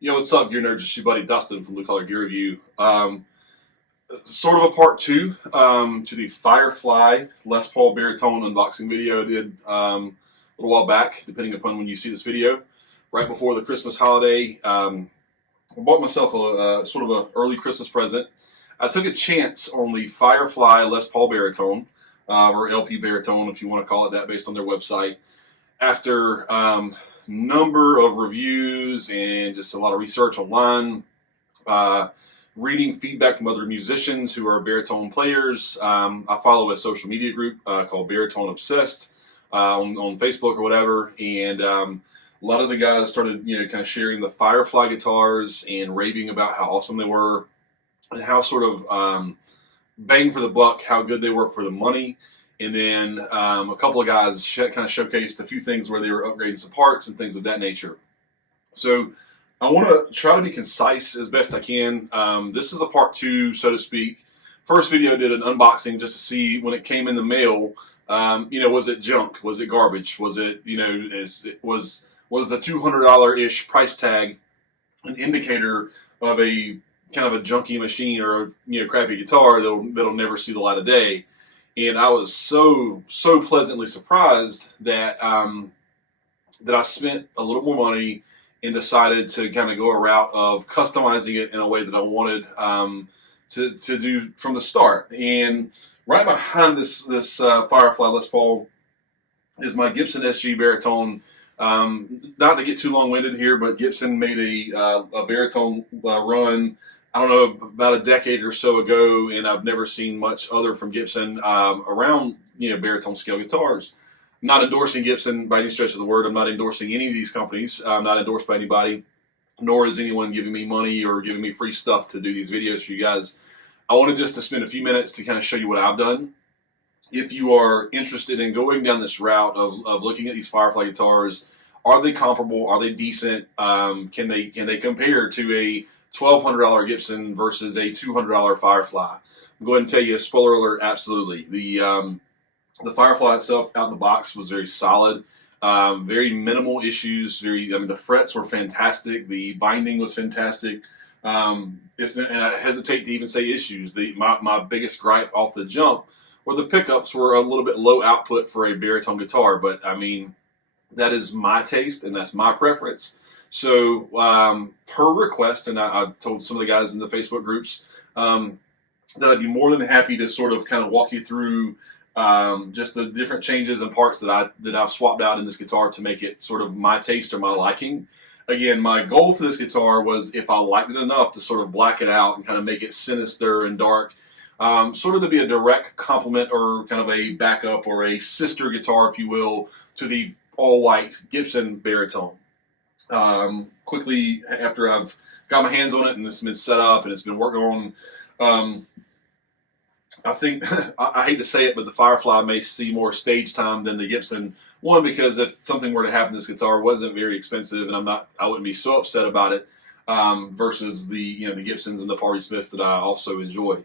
Yo, what's up, Gear Nerds? It's your buddy Dustin from Blue Collar Gear Review. Sort of a part two to the FireFly Les Paul Baritone unboxing video I did a little while back, depending upon when you see this video. Right before the Christmas holiday, I bought myself a sort of an early Christmas present. I took a chance on the FireFly Les Paul Baritone, or LP Baritone if you want to call it that, based on their website. After number of reviews and just a lot of research online, reading feedback from other musicians who are baritone players. I follow a social media group called Baritone Obsessed on Facebook or whatever, and a lot of the guys started, kind of sharing the FireFly guitars and raving about how awesome they were and how sort of bang for the buck, how good they were for the money. And then a couple of guys kind of showcased a few things where they were upgrading some parts and things of that nature. So I want to try to be concise as best I can. This is a part two, so to speak. First video I did an unboxing just to see when it came in the mail. Was it junk? Was it garbage? Was it, was the $200-ish price tag an indicator of a kind of a junky machine or a crappy guitar that'll never see the light of day? And I was so pleasantly surprised that that I spent a little more money and decided to kind of go a route of customizing it in a way that I wanted to do from the start. And right behind this FireFly Les Paul is my Gibson SG Baritone. Not to get too long-winded here, but Gibson made a baritone run, I don't know, about a decade or so ago, and I've never seen much other from Gibson around baritone scale guitars. I'm not endorsing Gibson by any stretch of the word. I'm not endorsing any of these companies. I'm not endorsed by anybody, nor is anyone giving me money or giving me free stuff to do these videos for you guys. I wanted just to spend a few minutes to kind of show you what I've done. If you are interested in going down this route of looking at these FireFly guitars, are they comparable? Are they decent? Can they compare to a $1,200 Gibson versus a $200 FireFly? I'm going to tell you, spoiler alert, absolutely. The FireFly itself out of the box was very solid, very minimal issues. The frets were fantastic. The binding was fantastic. And I hesitate to even say issues. My biggest gripe off the jump were the pickups were a little bit low output for a baritone guitar, but I mean, that is my taste and that's my preference. So per request, and I told some of the guys in the Facebook groups that I'd be more than happy to sort of kind of walk you through just the different changes and parts that I've swapped out in this guitar to make it sort of my taste or my liking. Again, my goal for this guitar was, if I liked it enough, to sort of black it out and kind of make it sinister and dark, sort of to be a direct complement or kind of a backup or a sister guitar, if you will, to the all-white Gibson Baritone. Quickly after I've got my hands on it and it's been set up and it's been worked on, I think I hate to say it, but the FireFly may see more stage time than the Gibson. One, because if something were to happen to this guitar, it wasn't very expensive, and I wouldn't be so upset about it. Versus the the Gibsons and the Party Smiths that I also enjoy.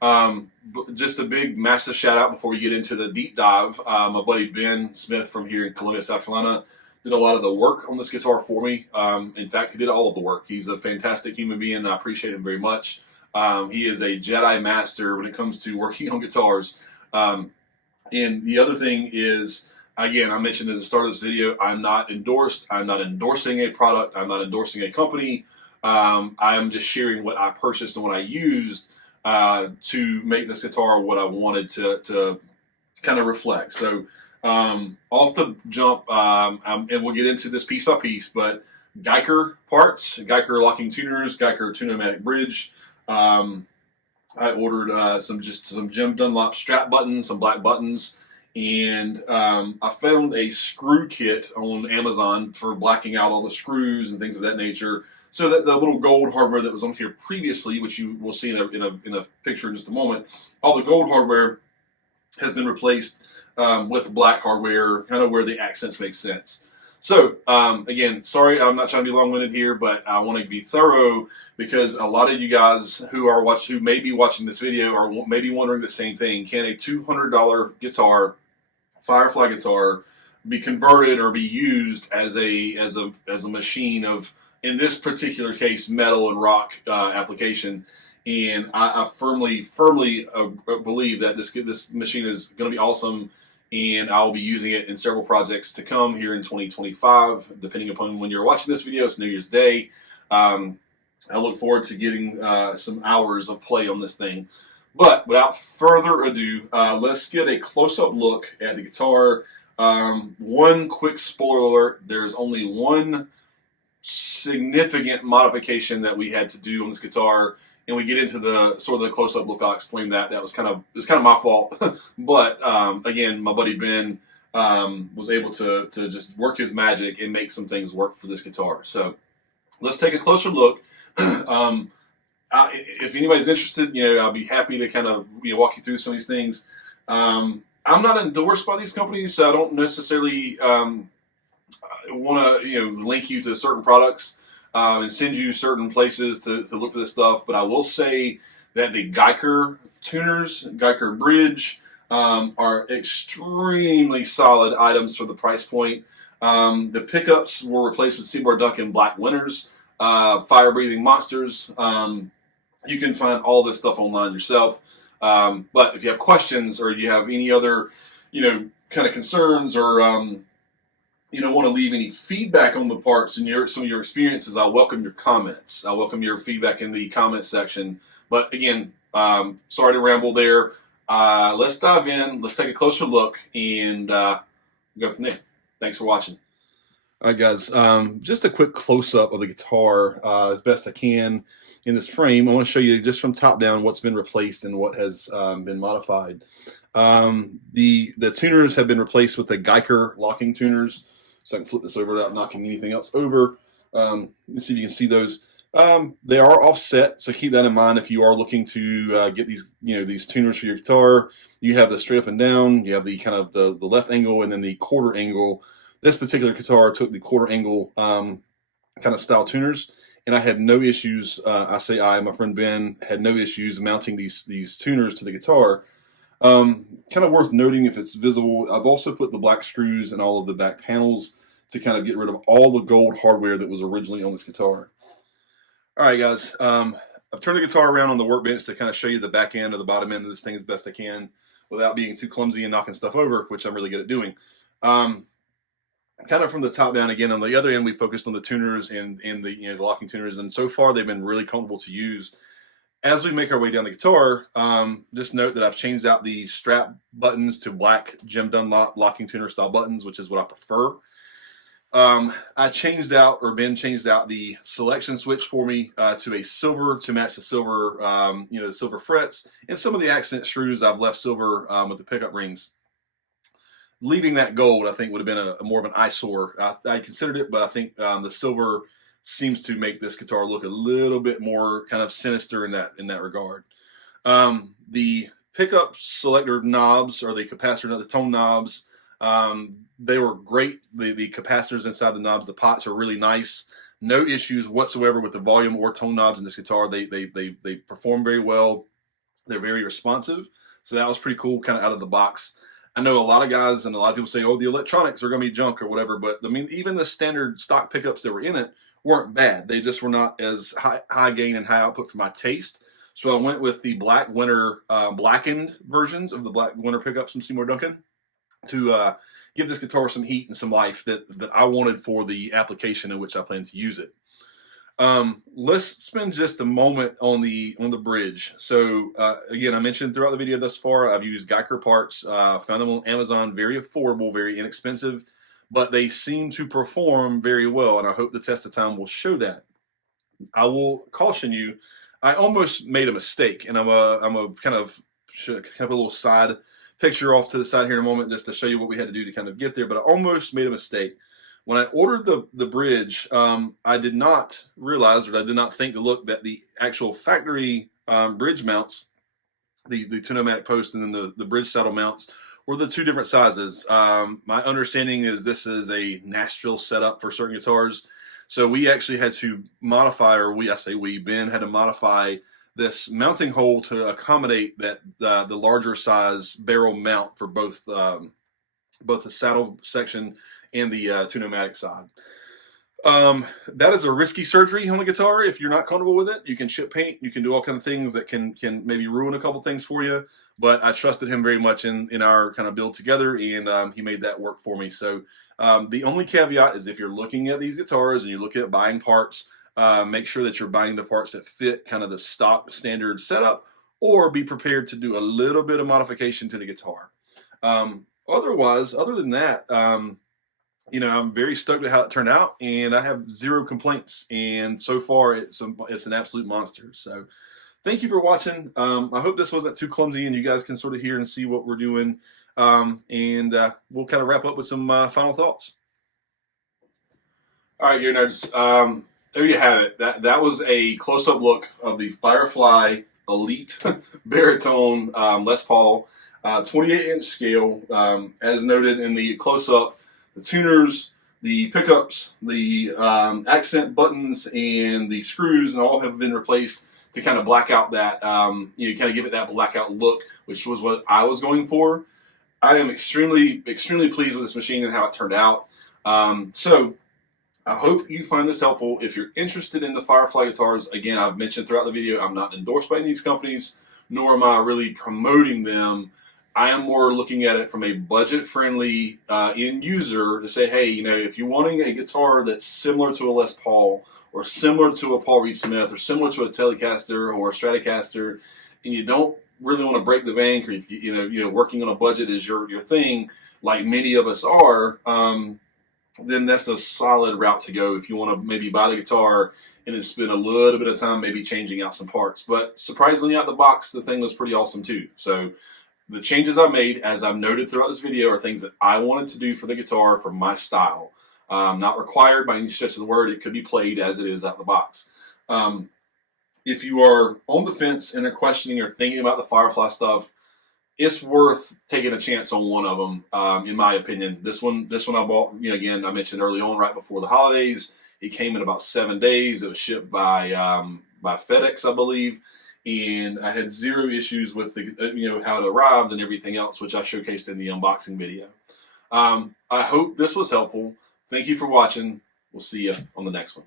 But just a big, massive shout out before we get into the deep dive. My buddy Ben Smith from here in Columbia, South Carolina, did a lot of the work on this guitar for me. In fact, he did all of the work. He's a fantastic human being, and I appreciate him very much. He is a Jedi master when it comes to working on guitars. And the other thing is, again, I mentioned at the start of this video, I'm not endorsed. I'm not endorsing a product. I'm not endorsing a company. I am just sharing what I purchased and what I used to make this guitar what I wanted to kind of reflect. So off the jump, and we'll get into this piece by piece, but Guyker parts, Guyker locking tuners, Guyker tune-o-matic bridge. I ordered some Jim Dunlop strap buttons, some black buttons, and I found a screw kit on Amazon for blacking out all the screws and things of that nature, so that the little gold hardware that was on here previously, which you will see in a picture in just a moment, all the gold hardware has been replaced with black hardware, kind of where the accents make sense. So, again, sorry, I'm not trying to be long-winded here, but I want to be thorough because a lot of you guys who may be watching this video are maybe wondering the same thing. Can a $200 guitar, FireFly guitar, be converted or be used as a machine of in this particular case, metal and rock application. And I firmly believe that this machine is going to be awesome, and I'll be using it in several projects to come here in 2025, depending upon when you're watching this video. It's New Year's Day. I look forward to getting some hours of play on this thing. But without further ado, let's get a close-up look at the guitar. One quick spoiler alert: there's only one significant modification that we had to do on this guitar, and we get into the sort of the close-up look. I'll explain that. It's kind of my fault, but again, my buddy Ben was able to just work his magic and make some things work for this guitar. So let's take a closer look. If anybody's interested, I'll be happy to kind of walk you through some of these things. I'm not endorsed by these companies, so I don't necessarily want to link you to certain products and send you certain places to look for this stuff. But I will say that the Guyker tuners, Guyker bridge, are extremely solid items for the price point. The pickups were replaced with Seymour Duncan Black WInters, fire-breathing monsters. You can find all this stuff online yourself. But if you have questions or you have any other, kind of concerns, or want to leave any feedback on the parts and some of your experiences, I welcome your comments. I welcome your feedback in the comment section. But again, sorry to ramble there. Let's dive in. Let's take a closer look and go from there. Thanks for watching. All right, guys, just a quick close-up of the guitar as best I can in this frame. I want to show you just from top down what's been replaced and what has been modified. The tuners have been replaced with the Guyker locking tuners. So I can flip this over without knocking anything else over. Let's see if you can see those. They are offset, so keep that in mind if you are looking to get these, these tuners for your guitar. You have the straight up and down. You have the kind of the left angle and then the quarter angle. This particular guitar took the quarter angle kind of style tuners, and I had no issues. My friend Ben had no issues mounting these tuners to the guitar. Kind of worth noting, if it's visible, I've also put the black screws in all of the back panels to kind of get rid of all the gold hardware that was originally on this guitar. All right, guys, I've turned the guitar around on the workbench to kind of show you the back end or the bottom end of this thing as best I can without being too clumsy and knocking stuff over, which I'm really good at doing. Kind of from the top down, again, on the other end, we focused on the tuners and the the locking tuners, and so far they've been really comfortable to use. As we make our way down the guitar, just note that I've changed out the strap buttons to black Jim Dunlop locking tuner style buttons, which is what I prefer. Ben changed out the selection switch for me to a silver to match the silver, the silver frets, and some of the accent screws I've left silver with the pickup rings. Leaving that gold, I think, would have been a more of an eyesore. I considered it, but I think the silver seems to make this guitar look a little bit more kind of sinister in that regard. The pickup selector knobs, or the capacitor, the tone knobs, they were great. The capacitors inside the knobs, the pots, are really nice. No issues whatsoever with the volume or tone knobs in this guitar. They perform very well. They're very responsive. So that was pretty cool, kind of out of the box. I know a lot of guys and a lot of people say, oh, the electronics are going to be junk or whatever, but I mean, even the standard stock pickups that were in it weren't bad. They just were not as high gain and high output for my taste. So I went with the Black Winter blackened versions of the Black Winter pickups from Seymour Duncan to give this guitar some heat and some life that I wanted for the application in which I plan to use it. Let's spend just a moment on the bridge. So again, I mentioned throughout the video thus far, I've used Guyker parts, found them on Amazon, very affordable, very inexpensive, but they seem to perform very well, and I hope the test of time will show that. I will caution you, I almost made a mistake, and I'm a kind of a little side picture off to the side here in a moment just to show you what we had to do to kind of get there, but I almost made a mistake. When I ordered the bridge, I did not realize, or I did not think to look, that the actual factory bridge mounts, the Tunomatic post and then the bridge saddle mounts, were the two different sizes. My understanding is this is a Nashville setup for certain guitars. So we actually had to modify, or Ben had to modify this mounting hole to accommodate that the larger size barrel mount for both the saddle section and the Tunomatic side. That is a risky surgery on the guitar. If you're not comfortable with it, you can chip paint, you can do all kinds of things that can maybe ruin a couple things for you. But I trusted him very much in our kind of build together, and he made that work for me. So the only caveat is if you're looking at these guitars and you're looking at buying parts, make sure that you're buying the parts that fit kind of the stock standard setup, or be prepared to do a little bit of modification to the guitar. Other than that, I'm very stoked with how it turned out, and I have zero complaints. And so far, it's an absolute monster. So, thank you for watching. I hope this wasn't too clumsy, and you guys can sort of hear and see what we're doing. And we'll kind of wrap up with some final thoughts. All right, gear nerds. There you have it. That was a close-up look of the FireFly Elite Baritone Les Paul 28-inch scale. As noted in the close-up, the tuners, the pickups, the accent buttons, and the screws, and all have been replaced to kind of black out that, kind of give it that blackout look, which was what I was going for. I am extremely, extremely pleased with this machine and how it turned out. So I hope you find this helpful. If you're interested in the FireFly guitars, again, I've mentioned throughout the video, I'm not endorsed by any of these companies, nor am I really promoting them. I am more looking at it from a budget-friendly end user to say, hey, if you're wanting a guitar that's similar to a Les Paul, or similar to a Paul Reed Smith, or similar to a Telecaster or a Stratocaster, and you don't really want to break the bank, or if working on a budget is your thing, like many of us are, then that's a solid route to go if you want to maybe buy the guitar and then spend a little bit of time maybe changing out some parts. But surprisingly, out the box, the thing was pretty awesome too. So the changes I made, as I've noted throughout this video, are things that I wanted to do for the guitar for my style. Not required by any stretch of the word. It could be played as it is out the box. If you are on the fence and are questioning or thinking about the FireFly stuff, it's worth taking a chance on one of them, in my opinion. This one I bought, again, I mentioned early on, right before the holidays. It came in about 7 days. It was shipped by FedEx, I believe. And I had zero issues with how it arrived and everything else, which I showcased in the unboxing video. I hope this was helpful. Thank you for watching. We'll see you on the next one.